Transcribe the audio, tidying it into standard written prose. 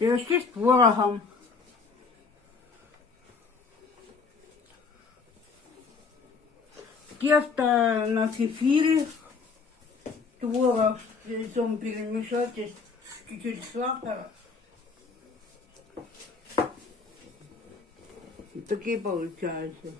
Пирожки с творогом. Тесто на кефире. Творог с яйцом перемешать, чуть-чуть сахара. Такие получаются.